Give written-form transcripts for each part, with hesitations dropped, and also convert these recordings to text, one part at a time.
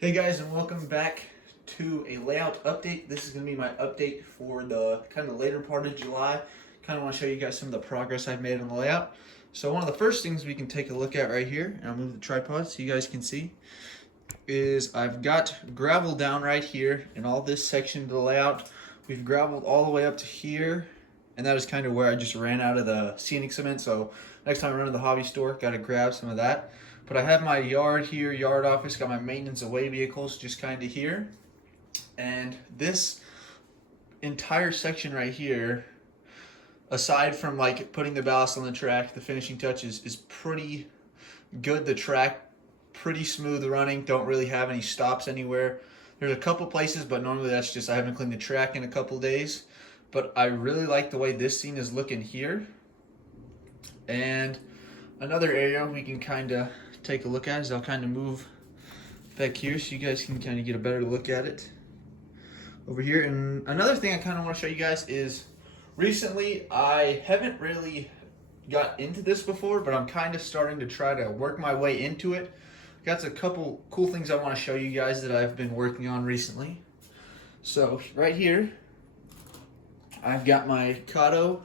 Hey guys, and welcome back to a layout update. This is going to be my update for the kind of later part of July. Kind of want to show you guys some of the progress I've made on the layout. So one of the first things we can take a look at right here, and I'll move the tripod so you guys can see, is I've got gravel down right here in all this section of the layout. We've graveled all the way up to here, and that is kind of where I just ran out of the scenic cement. So next time I run to the hobby store, got to grab some of that. But I have my yard here, yard office, got my maintenance away vehicles just kind of here. And this entire section right here, aside from like putting the ballast on the track, the finishing touches is pretty good. The track, pretty smooth running, don't really have any stops anywhere. There's a couple places, but normally that's just I haven't cleaned the track in a couple days. But I really like the way this scene is looking here. And another area we can kind of take a look at is I'll kind of move back here so you guys can kind of get a better look at it over here. And another thing I kind of want to show you guys is recently I haven't really got into this before, but I'm kind of starting to try to work my way into it. Got a couple cool things I want to show you guys that I've been working on recently. So right here I've got my Kato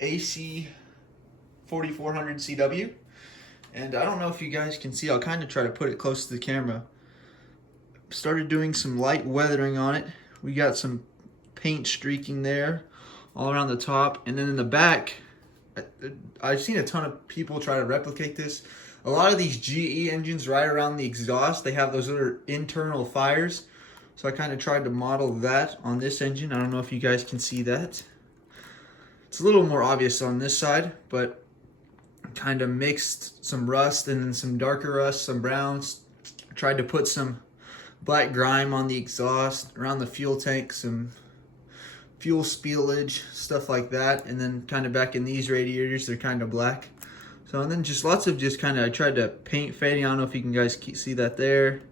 AC 4400 CW. And I don't know if you guys can see, I'll kind of try to put it close to the camera. Started doing some light weathering on it. We got some paint streaking there all around the top. And then in the back, I've seen a ton of people try to replicate this. A lot of these GE engines right around the exhaust, they have those little internal fires. So I kind of tried to model that on this engine. I don't know if you guys can see that. It's a little more obvious on this side, but kind of mixed some rust and some darker rust, some browns. Tried to put some black grime on the exhaust, around the fuel tank, some fuel spillage, stuff like that. And then kind of back in these radiators, they're kind of black. So, and then just lots of just kind of, I tried to paint fading. I don't know if you can guys see that there.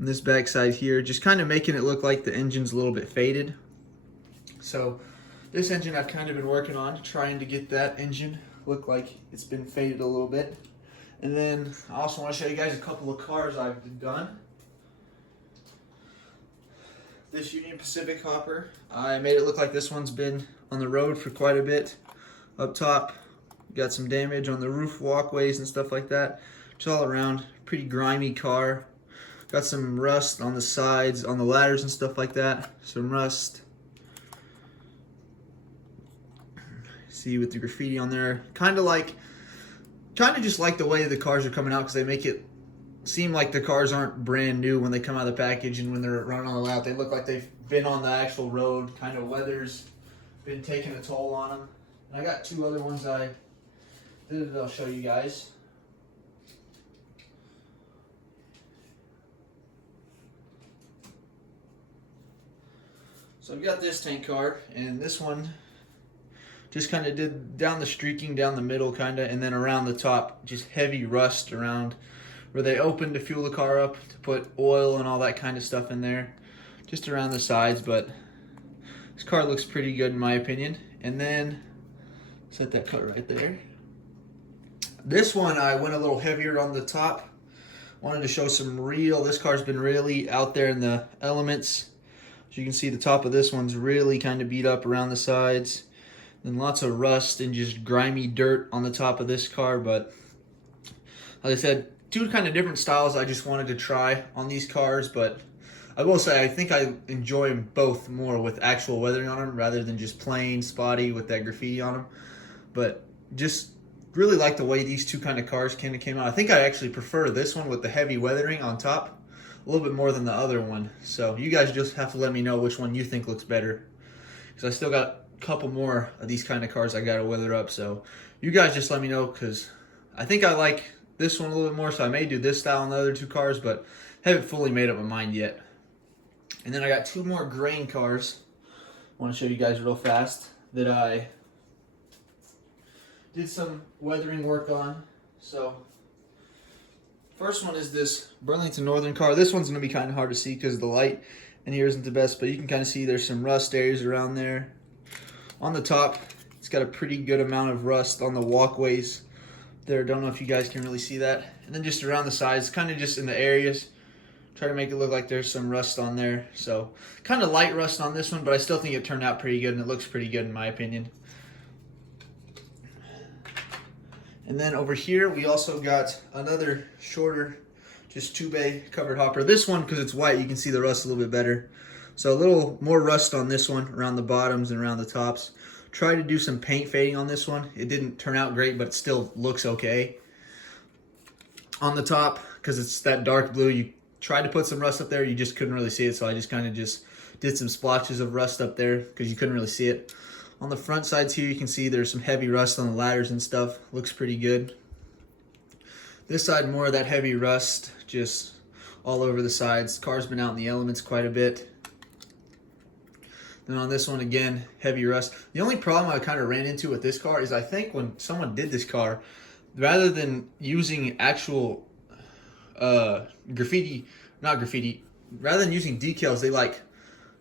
On this back side here, just kind of making it look like the engine's a little bit faded. So this engine I've kind of been working on, trying to get that engine look like it's been faded a little bit. And then I also want to show you guys a couple of cars I've done. This Union Pacific hopper, I made it look like this one's been on the road for quite a bit. Up top, got some damage on the roof walkways and stuff like that. Just all around, pretty grimy car. Got some rust on the sides, on the ladders and stuff like that. Some rust. See with the graffiti on there, kind of just like the way the cars are coming out, because they make it seem like the cars aren't brand new when they come out of the package, and when they're running on the layout they look like they've been on the actual road. Kind of weather's been taking a toll on them. And I got two other ones I did that I'll show you guys. So I've got this tank car, and this one just kind of did down the streaking down the middle kind of, and then around the top just heavy rust around where they opened to fuel the car up to put oil and all that kind of stuff in there, just around the sides. But this car looks pretty good in my opinion. And then set that cut right there. This one I went a little heavier on the top, wanted to show some real, this car's been really out there in the elements. As you can see, the top of this one's really kind of beat up around the sides. And lots of rust and just grimy dirt on the top of this car. But like I said, two kind of different styles I just wanted to try on these cars. But I will say I think I enjoy them both more with actual weathering on them rather than just plain spotty with that graffiti on them. But just really like the way these two kind of cars kind of came out. I think I actually prefer this one with the heavy weathering on top a little bit more than the other one. So you guys just have to let me know which one you think looks better, because I still got couple more of these kind of cars I gotta weather up. So you guys just let me know, because I think I like this one a little bit more, so I may do this style on the other two cars, but haven't fully made up my mind yet. And then I got two more grain cars I want to show you guys real fast that I did some weathering work on. So first one is this Burlington Northern car. This one's gonna be kind of hard to see because the light in here isn't the best, but you can kind of see there's some rust areas around there. On the top, it's got a pretty good amount of rust on the walkways there. Don't know if you guys can really see that. And then just around the sides, kind of just in the areas, Try to make it look like there's some rust on there. So kind of light rust on this one, but I still think it turned out pretty good and it looks pretty good in my opinion. And then over here, we also got another shorter, just 2-bay covered hopper. This one, because it's white, you can see the rust a little bit better. So a little more rust on this one, around the bottoms and around the tops. Tried to do some paint fading on this one. It didn't turn out great, but it still looks okay. On the top, because it's that dark blue, you tried to put some rust up there, you just couldn't really see it, so I just kind of just did some splotches of rust up there, because you couldn't really see it. On the front sides here, you can see there's some heavy rust on the ladders and stuff. Looks pretty good. This side, more of that heavy rust, just all over the sides. Car's been out in the elements quite a bit. Then on this one, again, heavy rust. The only problem I kind of ran into with this car is I think when someone did this car, rather than using actual rather than using decals, they like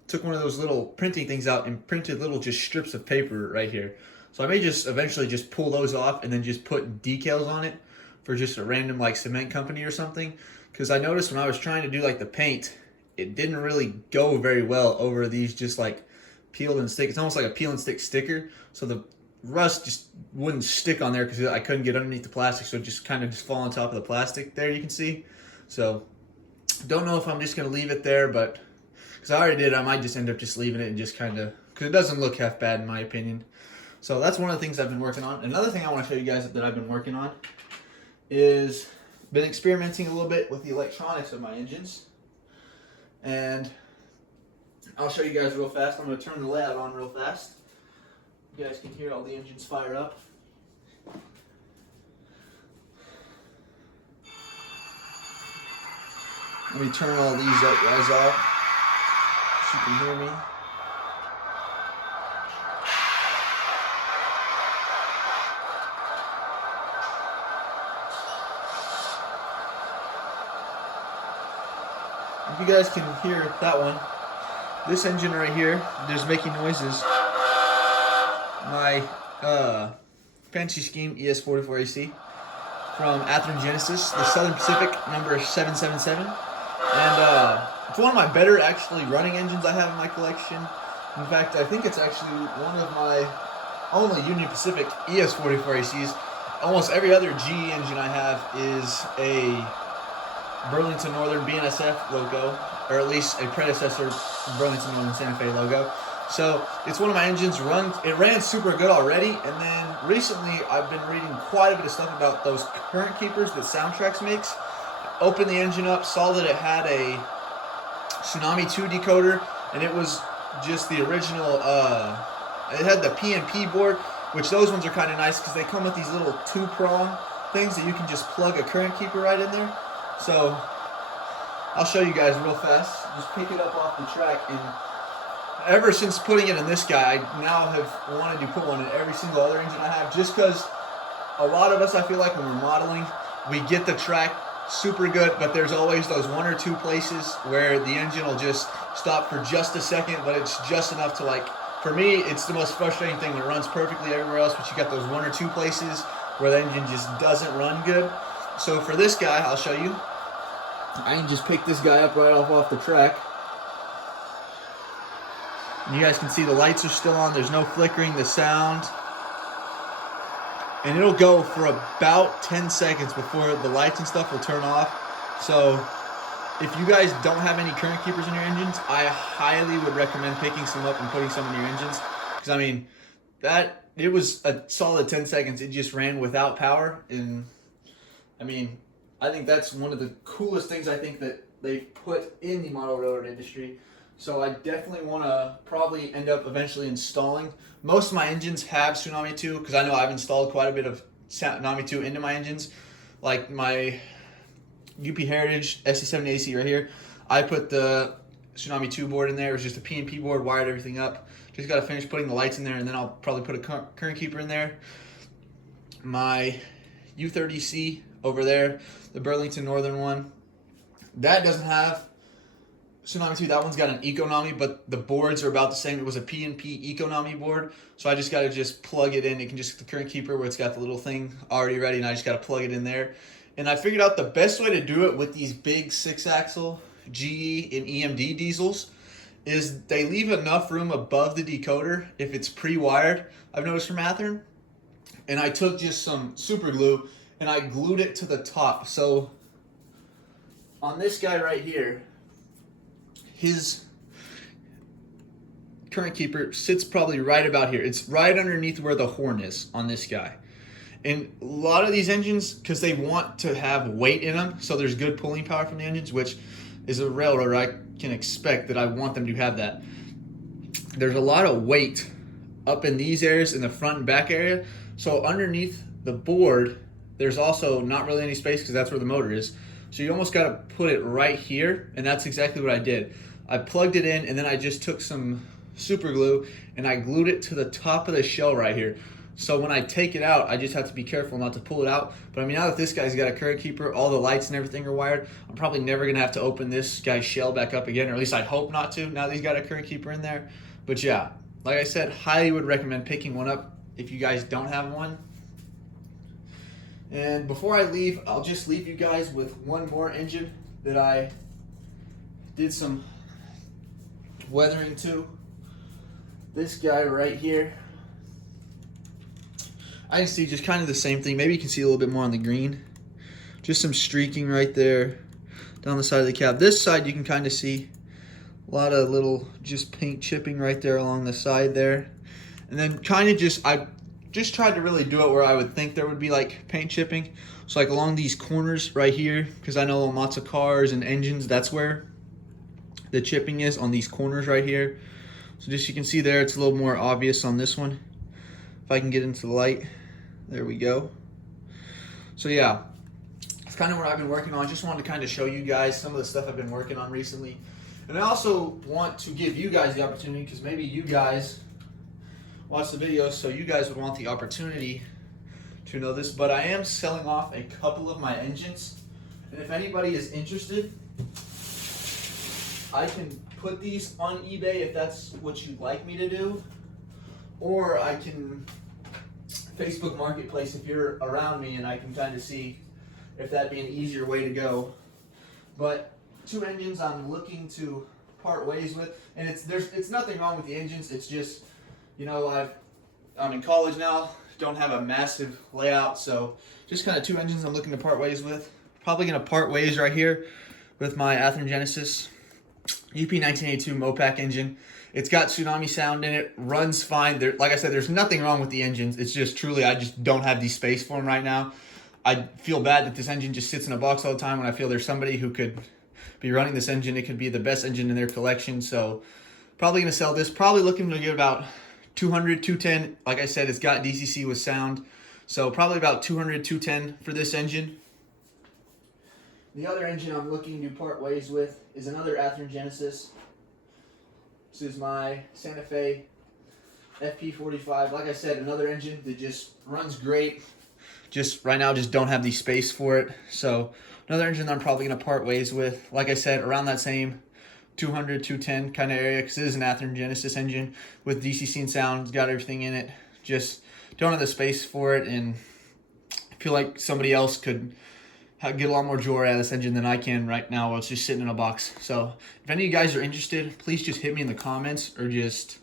took one of those little printing things out and printed little just strips of paper right here. So I may just eventually just pull those off and then just put decals on it for just a random like cement company or something. Because I noticed when I was trying to do like the paint, it didn't really go very well over these just like peel and stick. It's almost like a peel and stick sticker. So the rust just wouldn't stick on there because I couldn't get underneath the plastic. So it just kind of just fall on top of the plastic there, you can see. So don't know if I'm just going to leave it there, but because I already did, I might just end up just leaving it and just kind of, because it doesn't look half bad in my opinion. So that's one of the things I've been working on. Another thing I want to show you guys that I've been working on is been experimenting a little bit with the electronics of my engines. And I'll show you guys real fast. I'm going to turn the layout on real fast. You guys can hear all the engines fire up. Let me turn all these up, guys, off so you can hear me. If you guys can hear that one, this engine right here, there's making noises. My Fantasy Scheme ES44AC from Athearn Genesis, the Southern Pacific number 777. And it's one of my better actually running engines I have in my collection. In fact, I think it's actually one of my only Union Pacific ES44ACs. Almost every other GE engine I have is a Burlington Northern BNSF logo, or at least a predecessor Burlington Northern Santa Fe logo. So it's one of my engines. It ran super good already, and then recently I've been reading quite a bit of stuff about those current keepers that Soundtrax makes. Opened the engine up, saw that it had a Tsunami 2 decoder, and it was just the original, it had the PNP board, which those ones are kind of nice because they come with these little 2-prong things that you can just plug a current keeper right in there. So I'll show you guys real fast. Just pick it up off the track, and ever since putting it in this guy, I now have wanted to put one in every single other engine I have, just because a lot of us, I feel like when we're modeling, we get the track super good, but there's always those 1 or 2 places where the engine will just stop for just a second, but it's just enough to, like, for me, it's the most frustrating thing when it runs perfectly everywhere else, but you got those 1 or 2 places where the engine just doesn't run good. So for this guy, I'll show you. I can just pick this guy up right off the track. And you guys can see the lights are still on. There's no flickering, the sound. And it'll go for about 10 seconds before the lights and stuff will turn off. So if you guys don't have any current keepers in your engines, I highly would recommend picking some up and putting some in your engines. Because, I mean, it was a solid 10 seconds. It just ran without power. And, I mean, I think that's one of the coolest things I think that they've put in the model railroad industry. So I definitely want to probably end up eventually installing. Most of my engines have Tsunami 2 because I know I've installed quite a bit of Tsunami 2 into my engines. Like my UP Heritage SC70AC right here, I put the Tsunami 2 board in there. It was just a PNP board, wired everything up. Just got to finish putting the lights in there, and then I'll probably put a current keeper in there. My U30C over there, the Burlington Northern one, that doesn't have Tsunami 2, that one's got an Econami, but the boards are about the same. It was a PNP Econami board, so I just got to just plug it in. It can just, the current keeper where it's got the little thing already ready, and I just got to plug it in there. And I figured out the best way to do it with these big 6-axle GE and EMD diesels is they leave enough room above the decoder if it's pre-wired, I've noticed from Athearn. And I took just some super glue and I glued it to the top. So on this guy right here, his current keeper sits probably right about here. It's right underneath where the horn is on this guy. And a lot of these engines, because they want to have weight in them, so there's good pulling power from the engines, which is a railroader, I can expect that I want them to have that. There's a lot of weight up in these areas in the front and back area. So underneath the board, there's also not really any space because that's where the motor is. So you almost got to put it right here, and that's exactly what I did. I plugged it in, and then I just took some super glue and I glued it to the top of the shell right here. So when I take it out, I just have to be careful not to pull it out. But I mean, now that this guy's got a current keeper, all the lights and everything are wired, I'm probably never gonna have to open this guy's shell back up again, or at least I hope not to, now that he's got a current keeper in there. But yeah, like I said, highly would recommend picking one up if you guys don't have one. And before I leave, I'll just leave you guys with one more engine that I did some weathering to. This guy right here. I can see just kind of the same thing. Maybe you can see a little bit more on the green. Just some streaking right there down the side of the cab. This side you can kind of see a lot of little just paint chipping right there along the side there. And then kind of I just tried to really do it where I would think there would be like paint chipping. So like along these corners right here, because I know on lots of cars and engines, that's where the chipping is, on these corners right here. So just you can see there, it's a little more obvious on this one. If I can get into the light, there we go. So yeah, it's kind of what I've been working on. Just wanted to kind of show you guys some of the stuff I've been working on recently. And I also want to give you guys the opportunity, because maybe you guys watch the videos, so you guys would want the opportunity to know this, but I am selling off a couple of my engines. And if anybody is interested, I can put these on eBay if that's what you'd like me to do. Or I can Facebook Marketplace if you're around me, and I can kind of see if that'd be an easier way to go. But two engines I'm looking to part ways with, and it's nothing wrong with the engines. It's just, you know, I'm in college now, don't have a massive layout, so just kind of two engines I'm looking to part ways with. Probably gonna part ways right here with my Athearn Genesis UP 1982 Mopac engine. It's got Tsunami sound in it, runs fine. Like I said, there's nothing wrong with the engines. It's just truly, I just don't have the space for them right now. I feel bad that this engine just sits in a box all the time when I feel there's somebody who could be running this engine. It could be the best engine in their collection. So probably gonna sell this. Probably looking to get about 200, 210. Like I said, it's got DCC with sound. So probably about 200, 210 for this engine. The other engine I'm looking to part ways with is another Athearn Genesis. This is my Santa Fe FP45. Like I said, another engine that just runs great. Just right now, just don't have the space for it. So another engine that I'm probably going to part ways with. Like I said, around that same 200, 210 kind of area, because it is an Athearn Genesis engine with DCC and sound. It's got everything in it. Just don't have the space for it, and I feel like somebody else could get a lot more joy out of this engine than I can right now while it's just sitting in a box. So if any of you guys are interested, please just hit me in the comments, or just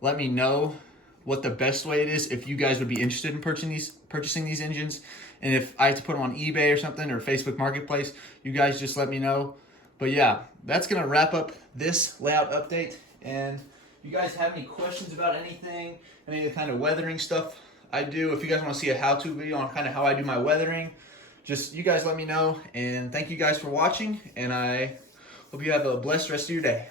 let me know what the best way it is if you guys would be interested in purchasing these engines. And if I have to put them on eBay or something, or Facebook Marketplace, you guys just let me know. But yeah, that's going to wrap up this layout update. And if you guys have any questions about anything, any of the kind of weathering stuff I do, if you guys want to see a how-to video on kind of how I do my weathering, just you guys let me know. And thank you guys for watching, and I hope you have a blessed rest of your day.